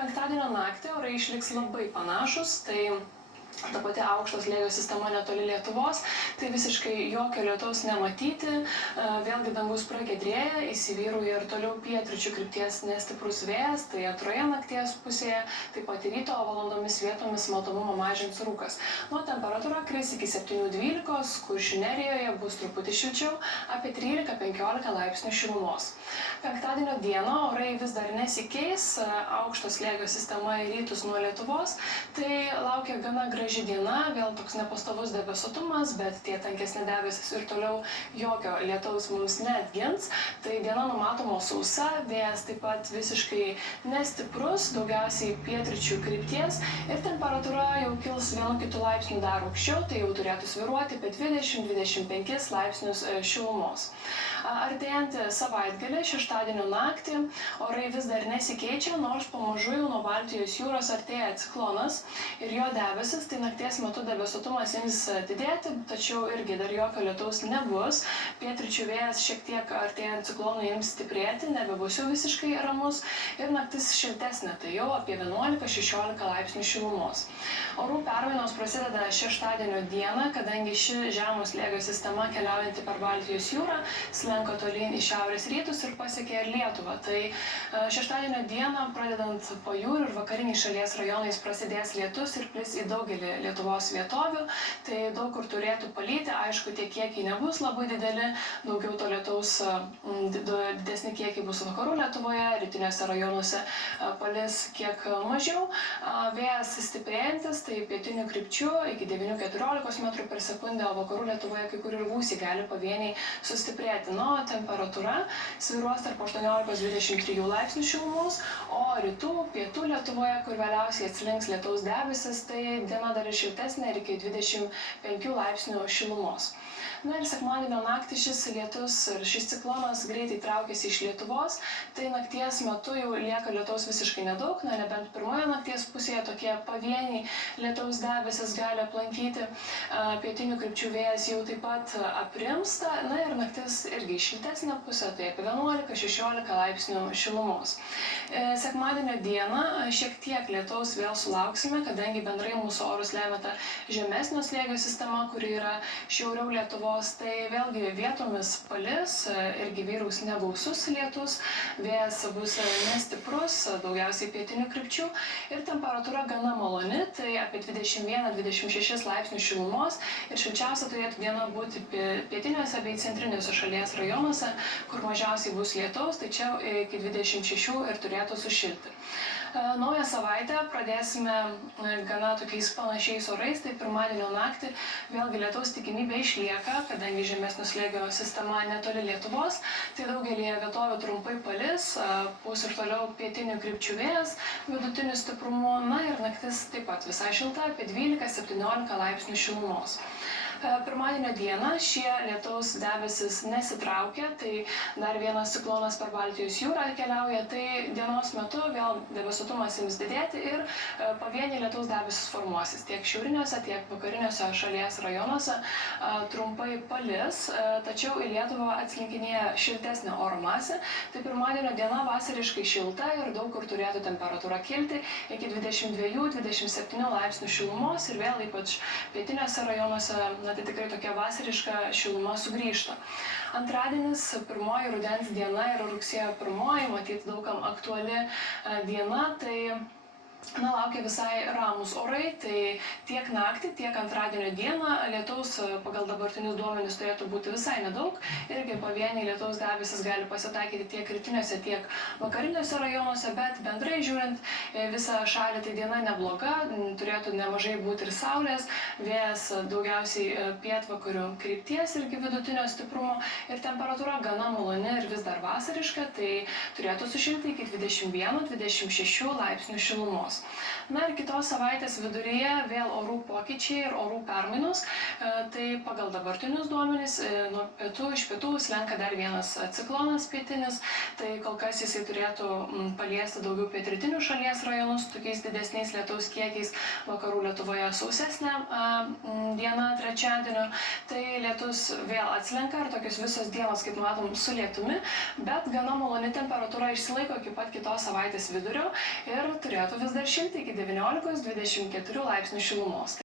Penktadienio naktį orai išliks labai panašus, tai ta pati aukšto slėgio sistema netoli Lietuvos, tai visiškai jokio lietaus nematyti, vėlgi dangus pragiedrėja, įsivyrauja ir toliau pietryčių krypties nestiprus vėjas, tai antroje nakties pusėje, taip pat ryto valandomis vietomis matomumą mažins rūkas. Nuo temperatūra kris iki 7-12, Kuršių Nerijoje bus truputį šilčiau, apie 13-15 laipsnių šilumos. Penktadienio dieną orai vis dar nesikeis, aukšto slėgio sistema į rytus nuo Lietuvos, tai laukia gana graži diena, vėl toks nepastovus debesuotumas, bet tie tankesni debesis ir toliau jokio lietaus mums neatgins. Tai diena numatoma sausa, vėjas taip pat visiškai nestiprus, daugiausiai pietryčių krypties ir temperatūra jau kils 1-2 laipsnių dar aukščiau, tai jau turėtų svyruoti apie 20-25 laipsnius šilumos. Artėjantį savaitgalį, šeštadienio naktį, orai vis dar nesikeičia, nors pamažu jau nuo Baltijos jūros artėja ciklonas ir jo debesis, tai nakties metu debesuotumas ims didėti, tačiau irgi dar jokio lietaus nebus. Pietryčių vėjas šiek tiek artėjant ciklonui ims stiprėti, nebebus jau visiškai ramus ir naktis šiltesnė, tai jau apie 11-16 laipsnių šilumos. Orų permainos prasideda šeštadienio dieną, kadangi ši žemo slėgio sistema keliaujanti per Baltijos jūrą slenka tolyn į šiaurės rytus ir pasiekia ir Lietuvą. Tai šeštadienio dieną, pradedant pajūriu ir vakariniais šalies rajonais, prasidės lietus ir plis į daugelį Lietuvos vietovių. Tai daug kur turėtų palyti, aišku, tie kiekiai nebus labai dideli, daugiau to lietaus, didesni kiekiai bus vakarų Lietuvoje, rytiniuose rajonuose palis kiek mažiau. Vėjas stiprėjantis, tai pietinių krypčių iki 9-14 metrų per sekundę, o vakarų Lietuvoje kai kur ir gūsiai gali pavieniai sustiprėti. O temperatūra svyruos tarp 18-23 laipsnių šilumos, o rytų, pietų Lietuvoje, kur vėliausiai atslinks lietaus debesis, tai diena dar ir šiltesnė ir iki 25 laipsnių šilumos. Na ir sekmadienio naktį šis lietus ir šis ciklonas greitai traukiasi iš Lietuvos, tai nakties metu jau lieka lietaus visiškai nedaug, nebent pirmoje nakties pusėje tokie pavieniai lietaus debesis gali aplankyti, pietinių krypčių vėjas jau taip pat aprimsta, na ir naktis irgi šiltesnė pusė, tai apie 11-16 laipsnių šilumos. Sekmadienio dieną šiek tiek lietaus vėl sulauksime, kadangi bendrai mūsų orus lemia ta žemesnio slėgio sistema, kuri yra šiauriau Lietuvos, tai vėlgi vietomis palis, irgi vyraus negausus lietus, vėjas bus nestiprus, daugiausiai pietinių krypčių ir temperatūra gana maloni, tai apie 21-26 laipsnių šilumos ir šilčiausia turėtų diena būti pietiniuose bei centriniuose šalies rajonuose, kur mažiausiai bus lietaus, tai čia iki 26 ir turėtų sušilti. Naują savaitę pradėsime gana tokiais panašiais orais, tai pirmadienio naktį vėlgi lietaus tikimybė išlieka, kadangi žemesnio slėgio sistema netoli Lietuvos, tai daugelį vietovių trumpai palis, pūs ir toliau pietinių krypčių vėjas, vidutiniu stiprumu, na ir naktis taip pat visai šilta, apie 12-17 laipsnių šilumos. Pirmadienio dieną šie lietaus debesis nesitraukia, tai dar vienas ciklonas per Baltijos jūrą keliauja, tai dienos metu vėl debesuotumas ims didėti ir pavieniai lietaus debesis formuosis. Tiek šiauriniuose, tiek vakariniuose šalies rajonuose trumpai palis, tačiau į Lietuvą atslinkinėja šiltesnė oro masė, tai pirmadienio diena vasariškai šilta ir daug kur turėtų temperatūra kilti iki 22-27 laipsnių šilumos ir vėl ypač pietiniuose rajonuose tai tikrai tokia vasariška šiluma sugrįžta. Antradienis, pirmoji rudens diena ir rugsėjo 1, matyt daugam aktuali diena, tai laukia visai ramūs orai, tai tiek naktį, tiek antradienio dieną lietaus pagal dabartinius duomenis turėtų būti visai nedaug. Irgi pavieniai lietaus debesis gali pasitaikyti tiek rytiniuose, tiek vakariniuose rajonuose, bet bendrai žiūrint visą šalį, tai diena nebloga, turėtų nemažai būti ir saulės, vėjas daugiausiai pietvakarių krypties irgi vidutinio stiprumo ir temperatūra gana maloni ir vis dar vasariška, tai turėtų sušilti iki 21-26 laipsnių šilumos. šilumos. Na ir kitos savaitės viduryje vėl orų pokyčiai ir orų permainos. Tai pagal dabartinius duomenis iš pietų slenka dar vienas ciklonas pietinis. Tai kol kas jisai turėtų paliesti daugiau pietrytinių šalies rajonus, tokiais didesniais lietaus kiekiais. Vakarų Lietuvoje sausesnė diena trečiadienio. Tai lietus vėl atslenka ir tokios visos dienos, kaip matom, su lietumi, bet gana maloni temperatūra išsilaiko iki pat kitos savaitės vidurio ir turėtų vis dar šilti iki 19–24 laipsnių šilumos.